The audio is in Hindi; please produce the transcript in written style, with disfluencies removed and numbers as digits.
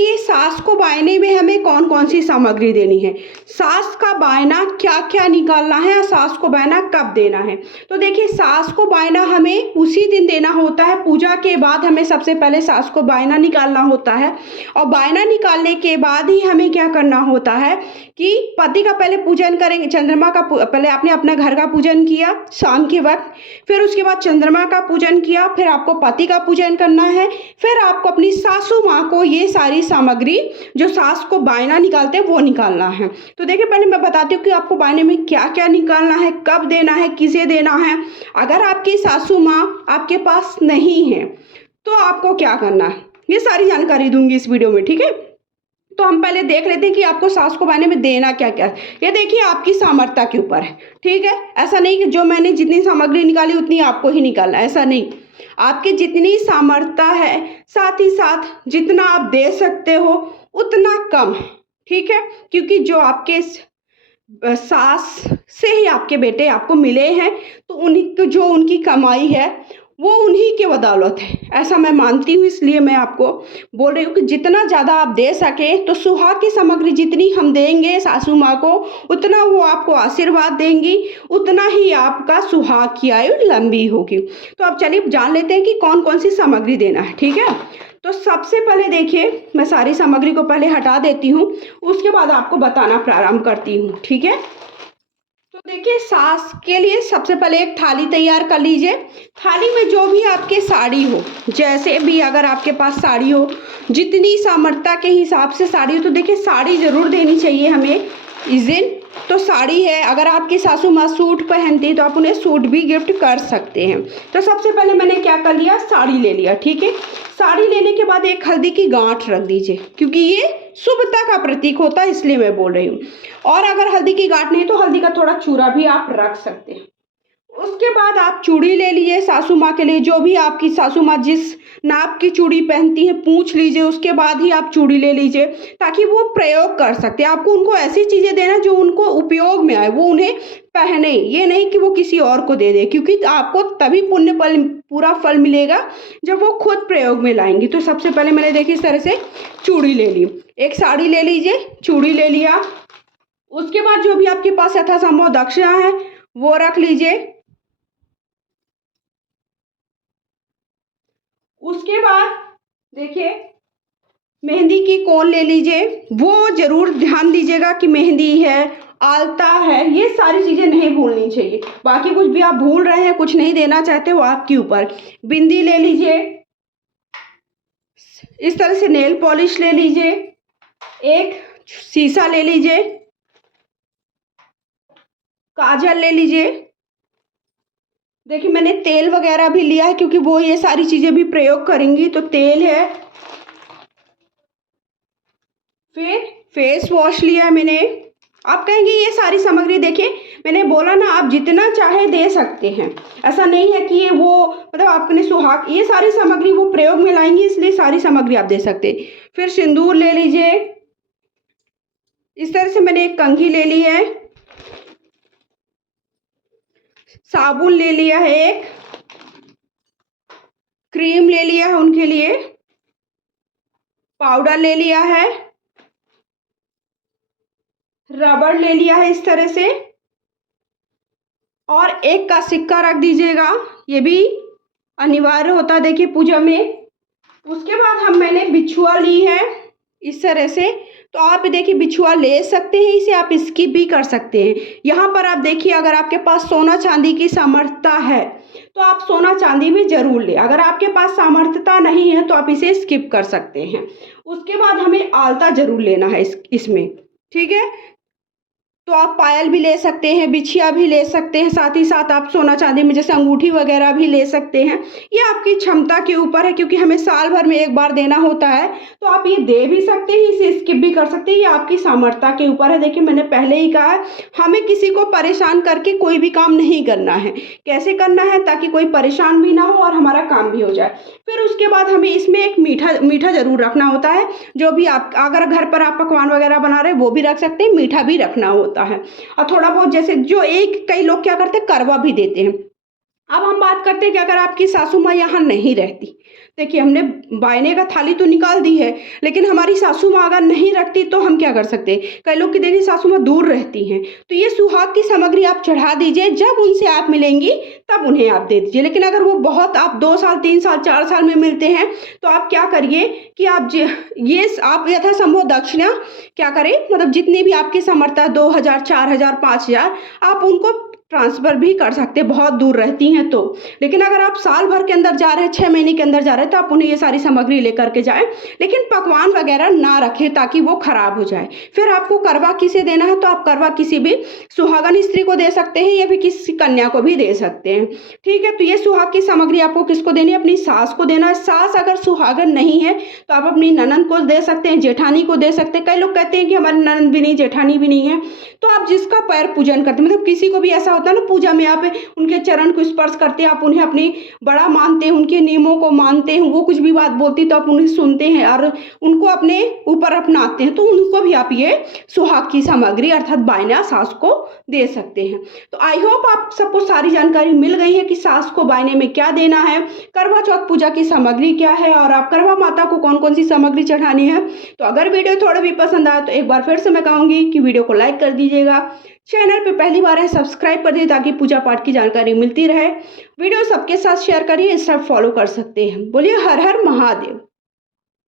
ये सास को बायने में हमें कौन कौन सी सामग्री देनी है, सास का बायना क्या क्या निकालना है और सास को बायना कब देना है। तो देखिए, सास को बायना हमें उसी दिन देना होता है, पूजा के बाद हमें सबसे पहले सास को बायना निकालना होता है। और बायना निकालने के बाद ही हमें क्या करना होता है कि पति का पहले पूजन करेंगे, चंद्रमा का पहले आपने अपना घर का पूजन किया शाम के वक्त, फिर उसके बाद चंद्रमा का पूजन किया, फिर आपको पति का पूजन करना है, फिर आपको अपनी सासू माँ को ये सारी सामग्री जो सास को बायना निकालते हैं वो निकालना है। तो देखिए, पहले मैं बताती हूँ कि आपको बायने में क्या क्या निकालना है, कब देना है, किसे देना है। अगर आपकी सासू माँ आपके पास नहीं है तो आपको क्या करना है, ये सारी जानकारी दूंगी इस वीडियो में, ठीक है। तो हम पहले देख लेते हैं कि आपको सास को बायने में देना क्या क्या है। ये देखिए, आपकी सामर्थ्य के ऊपर है, ठीक है। ऐसा नहीं कि जो मैंने जितनी सामग्री निकाली उतनी आपको ही निकालना, ऐसा नहीं। आपकी जितनी सामर्थ्य है, साथ ही साथ जितना आप दे सकते हो उतना कम है, ठीक है। क्योंकि जो आपके सास से ही आपके बेटे आपको मिले हैं, तो उन्हीं को जो उनकी कमाई है वो उन्हीं के बदौलत है, ऐसा मैं मानती हूँ। इसलिए मैं आपको बोल रही हूँ कि जितना ज़्यादा आप दे सकें, तो सुहाग की सामग्री जितनी हम देंगे सासू माँ को, उतना वो आपको आशीर्वाद देंगी, उतना ही आपका सुहाग की आयु लंबी होगी। तो अब चलिए जान लेते हैं कि कौन कौन सी सामग्री देना है, ठीक है। तो सबसे पहले देखिए, मैं सारी सामग्री को पहले हटा देती हूँ, उसके बाद आपको बताना प्रारंभ करती हूँ, ठीक है। तो देखिए, सास के लिए सबसे पहले एक थाली तैयार कर लीजिए। थाली में जो भी आपके साड़ी हो, जैसे भी अगर आपके पास साड़ी हो, जितनी सामर्थ्य के हिसाब से साड़ी हो, तो देखिए साड़ी ज़रूर देनी चाहिए हमें इस दिन। तो साड़ी है, अगर आपकी सासू माँ सूट पहनती तो आप उन्हें सूट भी गिफ्ट कर सकते हैं। तो सबसे पहले मैंने क्या कर लिया, साड़ी ले लिया, ठीक है। साड़ी लेने के बाद एक हल्दी की गांठ रख दीजिए, क्योंकि ये शुभता का प्रतीक होता है, इसलिए मैं बोल रही हूँ। और अगर हल्दी की गांठ नहीं तो हल्दी का थोड़ा चूरा भी आप रख सकते हैं। उसके बाद आप चूड़ी ले लीजिए सासू माँ के लिए, जो भी आपकी सासू माँ जिस नाप की चूड़ी पहनती है पूछ लीजिए, उसके बाद ही आप चूड़ी ले लीजिए, ताकि वो प्रयोग कर सकते हैं। आपको उनको ऐसी चीज़ें देना जो उनको उपयोग में आए, वो उन्हें पहने, ये नहीं कि वो किसी और को दे दे, क्योंकि आपको तभी पुण्य फल पूरा फल मिलेगा जब वो खुद प्रयोग में लाएंगी। तो सबसे पहले मैंने देखी इस तरह से चूड़ी ले ली, एक साड़ी ले लीजिए, चूड़ी ले लिया। उसके बाद जो भी आपके पास यथासंभव दक्षिणा है वो रख लीजिए। उसके बाद देखिए, मेहंदी की कोन ले लीजिए, वो जरूर ध्यान दीजिएगा कि मेहंदी है, आलता है, ये सारी चीजें नहीं भूलनी चाहिए। बाकी कुछ भी आप भूल रहे हैं, कुछ नहीं देना चाहते हो, आपके ऊपर। बिंदी ले लीजिए, इस तरह से नेल पॉलिश ले लीजिए, एक शीशा ले लीजिए, काजल ले लीजिए। देखिए, मैंने तेल वगैरह भी लिया है, क्योंकि वो ये सारी चीजें भी प्रयोग करेंगी, तो तेल है। फिर फेस वॉश लिया है मैंने। आप कहेंगे ये सारी सामग्री, देखिए मैंने बोला ना, आप जितना चाहे दे सकते हैं, ऐसा नहीं है कि ये वो मतलब आपने सुहाग, ये सारी सामग्री वो प्रयोग में लाएंगी, इसलिए सारी सामग्री आप दे सकते हैं। फिर सिंदूर ले लीजिए, इस तरह से मैंने एक कंघी ले ली है, साबुन ले लिया है, एक क्रीम ले लिया है उनके लिए, पाउडर ले लिया है, रबड़ ले लिया है इस तरह से, और एक का सिक्का रख दीजिएगा, ये भी अनिवार्य होता है देखिए पूजा में। उसके बाद मैंने बिछुआ ली है इस तरह से। तो आप देखिए बिछुआ ले सकते हैं, इसे आप स्किप भी कर सकते हैं। यहाँ पर आप देखिए, अगर आपके पास सोना चांदी की सामर्थ्यता है तो आप सोना चांदी भी जरूर ले, अगर आपके पास सामर्थ्यता नहीं है तो आप इसे स्किप कर सकते हैं। उसके बाद हमें आलता जरूर लेना है इसमें, ठीक है। तो आप पायल भी ले सकते हैं, बिछिया भी ले सकते हैं, साथ ही साथ आप सोना चांदी में जैसे अंगूठी वगैरह भी ले सकते हैं। ये आपकी क्षमता के ऊपर है, क्योंकि हमें साल भर में एक बार देना होता है, तो आप ये दे भी सकते हैं, इसे स्किप भी कर सकते हैं, ये आपकी सामर्थ्य के ऊपर है। देखिए, मैंने पहले ही कहा है, हमें किसी को परेशान करके कोई भी काम नहीं करना है। कैसे करना है, ताकि कोई परेशान भी ना हो और हमारा काम भी हो जाए। फिर उसके बाद हमें इसमें एक मीठा जरूर रखना होता है, जो भी आप अगर घर पर आप पकवान वगैरह बना रहे हैं वो भी रख सकते हैं, मीठा भी रखना होता है। और थोड़ा बहुत जैसे जो कई लोग क्या करते हैं, करवा भी देते हैं। अब हम बात करते हैं कि अगर आपकी सासू माँ यहाँ नहीं रहती, देखिए हमने बायने का थाली तो निकाल दी है, लेकिन हमारी सासू माँ अगर नहीं रखती तो हम क्या कर सकते हैं। कई लोग की देखिए सासू माँ दूर रहती हैं, तो ये सुहाग की सामग्री आप चढ़ा दीजिए, जब उनसे आप मिलेंगी तब उन्हें आप दे दीजिए। लेकिन अगर वो बहुत आप 2 साल 3 साल 4 साल में मिलते हैं तो आप क्या करिए कि आप यथासंभव दक्षिणा क्या करें, मतलब जितनी भी आपकी समर्थ है 2000 4000 5000 आप उनको ट्रांसफ़र भी कर सकते हैं, बहुत दूर रहती हैं तो। लेकिन अगर आप साल भर के अंदर जा रहे हैं, 6 महीने के अंदर जा रहे हैं, तो आप उन्हें ये सारी सामग्री लेकर के जाएँ, लेकिन पकवान वगैरह ना रखें ताकि वो खराब हो जाए। फिर आपको करवा किसे देना है, तो आप करवा किसी भी सुहागन स्त्री को दे सकते हैं या फिर किसी कन्या को भी दे सकते हैं। ठीक है, तो ये सुहाग की सामग्री आपको किसको देनी है, अपनी सास को देना है। सास अगर सुहागन नहीं है तो आप अपनी ननंद को दे सकते हैं, जेठानी को दे सकते हैं। कई लोग कहते हैं कि हमारी ननंद भी नहीं, जेठानी भी नहीं है, तो आप जिसका पैर पूजन करते हैं, मतलब किसी को भी ऐसा होता है ना, पूजा में आप उनके चरण को स्पर्श करते हैं, आप उन्हें अपनी बड़ा मानते हैं, उनके नियमों को मानते हैं, वो कुछ भी बात बोलती तो आप उन्हें सुनते हैं और उनको अपने ऊपर अपनाते हैं, तो उनको भी आप ये सुहाग की सामग्री अर्थात बायना सास को दे सकते हैं। तो आई होप आप सबको सारी जानकारी मिल गई है कि सास को बायने में क्या देना है, करवा चौथ पूजा की सामग्री क्या है और आप करवा माता को कौन कौन सी सामग्री चढ़ानी है। तो अगर वीडियो थोड़ा भी पसंद आया तो एक बार फिर से मैं कहूँगी कि वीडियो को लाइक कर दीजिएगा, चैनल पे पहली बार है सब्सक्राइब कर दीजिए ताकि पूजा पाठ की जानकारी मिलती रहे। वीडियो सबके साथ शेयर करिए, इंस्टा फॉलो कर सकते हैं। बोलिए हर हर महादेव।